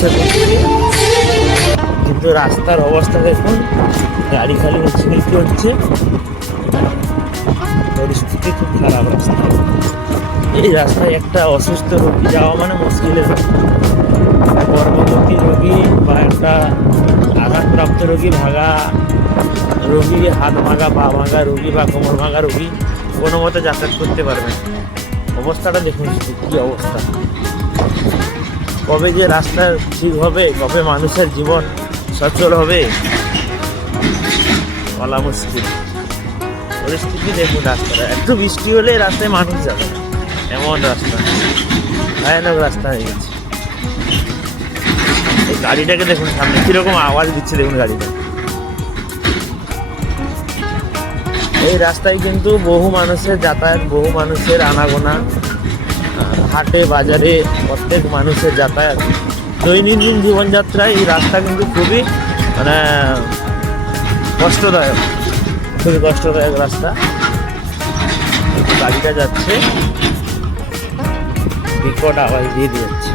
চিকিৎসা করছে, কিন্তু রাস্তার অবস্থা দেখুন, গাড়ি খালি উঁচু হচ্ছে, পরিস্থিতি খুব খারাপ রাস্তা। এই রাস্তায় একটা অসুস্থ রোগী যাওয়া মানে মুশকিলের ব্যাপার। গর্ভবতী রোগী বা একটা আঘাতপ্রাপ্ত রোগী, ভাঙা রোগী, হাত ভাঙা, পা ভাঙা রোগী বা কোমর ভাঙা রোগী কোনো মতে যাতায়াত করতে পারবে না। অবস্থাটা দেখুন শুধু কী অবস্থা। কবে যে রাস্তা ঠিক হবে, কবে মানুষের জীবন সচল হবে বলা মুশকিল। পরিস্থিতি দেখুন রাস্তাটা, একটু বৃষ্টি হলে রাস্তায় মানুষ যাবে না, এমন রাস্তা, ভয়ানক রাস্তা হয়ে গেছে। এই গাড়িটাকে দেখুন সামনে কীরকম আওয়াজ দিচ্ছে, দেখুন গাড়িটা। এই রাস্তায় কিন্তু বহু মানুষের যাতায়াত, বহু মানুষের আনাগোনা, হাটে বাজারে প্রত্যেক মানুষের যাতায়াত, দৈনন্দিন জীবনযাত্রায় এই রাস্তা কিন্তু খুবই মানে কষ্টদায়ক, খুবই কষ্টদায়ক রাস্তা। গাড়িটা যাচ্ছে, বিকট আওয়াজ দিয়ে দিচ্ছে।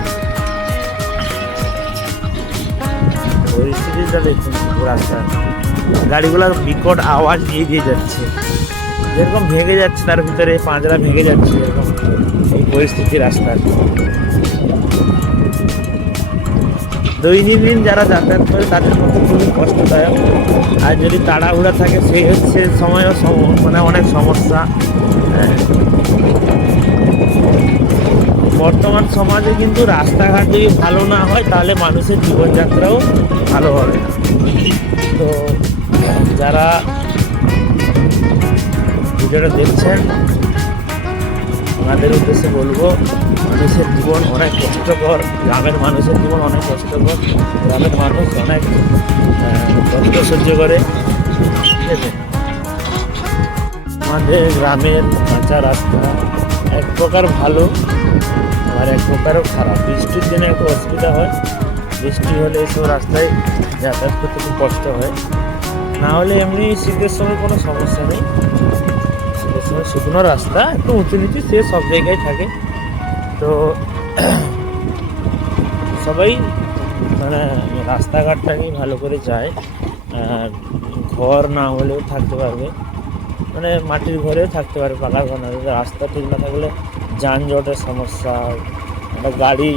পরিস্থিতিটা দেখুন রাস্তার, গাড়িগুলো বিকট আওয়াজ দিয়ে যাচ্ছে, যেরকম ভেঙে যাচ্ছে, তার ভিতরে পাঁজরা ভেঙে যাচ্ছে, এরকম এই পরিস্থিতি রাস্তার। দৈনন্দিন যারা যাতায়াত করে তাদের মধ্যে খুবই কষ্টদায়ক। আর যদি তাড়াহুড়া থাকে সে সময়ও মানে অনেক সমস্যা। বর্তমান সমাজে কিন্তু রাস্তাঘাট যদি ভালো না হয় তাহলে মানুষের জীবনযাত্রাও ভালো হবে না। তো যারা ভিডিওটা দেখছেন ওনাদের উদ্দেশ্যে বলবো, মানুষের জীবন অনেক কষ্টকর, গ্রামের মানুষের জীবন অনেক কষ্টকর, গ্রামের মানুষ অনেক কষ্ট সহ্য করে, ঠিক আছে। আমাদের গ্রামের কাঁচা রাস্তা এক প্রকার ভালো, আর এক প্রকারও খারাপ। বৃষ্টির দিনে একটু অসুবিধা হয়, বৃষ্টি হলে এসব রাস্তায় যাতায়াত করতে খুব কষ্ট হয়, না হলে এমনি শীতের সময় কোনো সমস্যা নেই। শীতের সময় শুকনো রাস্তা, একটু উঁচু নিচু, সে সব জায়গায় থাকে। তো সবাই মানে রাস্তাঘাটটাকে ভালো করে যায়, আর ঘর না হলেও থাকতে পারবে, মানে মাটির ঘরেও থাকতে পারবে, পাকা ঘর না। রাস্তা ঠিক না থাকলে যানজটের সমস্যা, একটা গাড়ি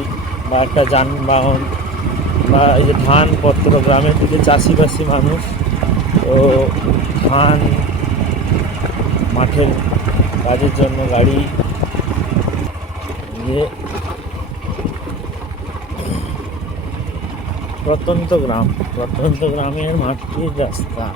বা একটা যানবাহন বা এই যে ধানপত্র, গ্রামের দিকে চাষিবাসী মানুষ, তো ধান মাঠের কাজের জন্য গাড়ি ইয়ে। প্রত্যন্ত গ্রামের মাটির রাস্তা,